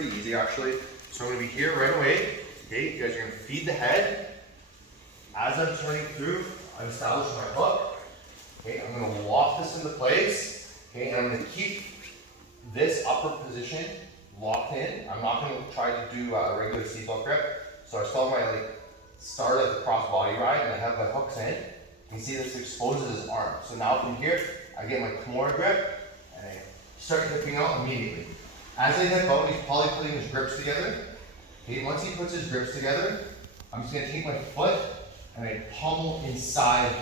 pretty easy actually. So I'm gonna be here right away. Okay, you guys are gonna feed the head. As I'm turning through, I'm establishing my hook. Okay, I'm gonna lock this into place. Okay, and I'm gonna keep this upper position locked in. I'm not gonna try to do a regular seatbelt grip. So I still have my start at the cross body ride, and I have my hooks in. You can see this exposes his arm. So now from here, I get my Kimura grip, and I start hipping out immediately. As I hip out, he's probably putting his grips together. Okay, once he puts his grips together, I'm just gonna take my foot and I pummel inside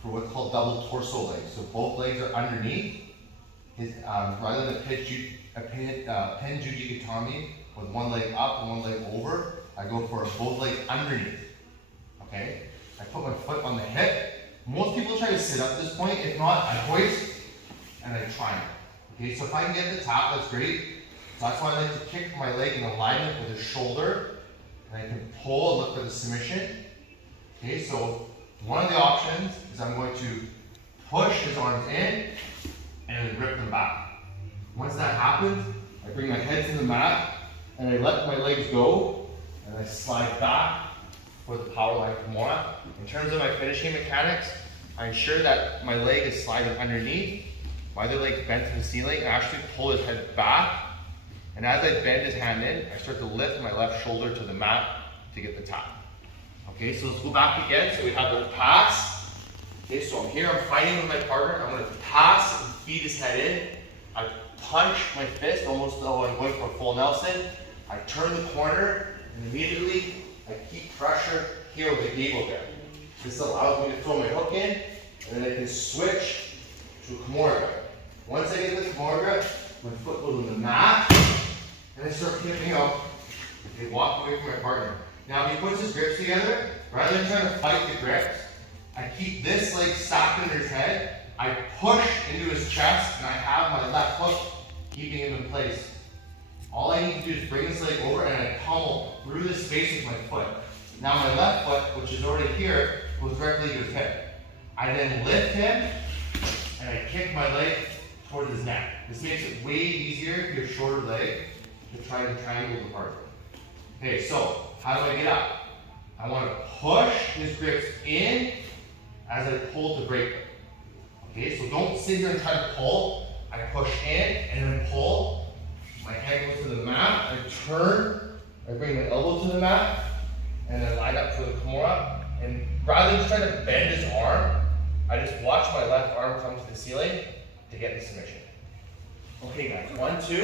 for what's called double torso legs. So both legs are underneath. Rather than a pin juji gatami with one leg up and one leg over, I go for both legs underneath. Okay, I put my foot on the hip. Most people try to sit up at this point. If not, I hoist and I triangle. Okay, so if I can get the tap, that's great. So that's why I like to kick my leg in alignment with his shoulder, and I can pull and look for the submission. Okay, so one of the options is I'm going to push his arms in and then rip them back. Once that happens, I bring my head to the mat and I let my legs go and I slide back for the power line Kimura. In terms of my finishing mechanics, I ensure that my leg is sliding underneath, my other leg's bent to the ceiling, and I actually pull his head back. And as I bend his hand in, I start to lift my left shoulder to the mat to get the tap. Okay, so let's go back again. So we have the pass. Okay, so I'm here, I'm fighting with my partner. I'm gonna pass and feed his head in. I punch my fist almost though I'm going for a full Nelson. I turn the corner and immediately I keep pressure here with the gable grip. This allows me to throw my hook in and then I can switch to a Kimura grip. Once I get the Kimura grip, my foot goes on the mat and I start hipping out. Okay, walk away from my partner. Now if he puts his grips together, rather than trying to fight the grips, I keep this leg stacked under his head, I push into his chest, and I have my left hook keeping him in place. All I need to do is bring this leg over and I pummel through the space with my foot. Now my left foot, which is already here, goes directly to his hip. I then lift him and I kick my leg towards his neck. This makes it way easier if you have shorter leg to try to triangle the partner. Okay, so how do I get up? I want to push his grips in as I pull to break them. Okay, so don't sit here and try to pull. I push in and then pull. My head goes to the mat. I turn. I bring my elbow to the mat and then line up for the Kimura. And rather than trying to bend his arm, I just watch my left arm come to the ceiling to get the submission. Okay guys, 1, 2.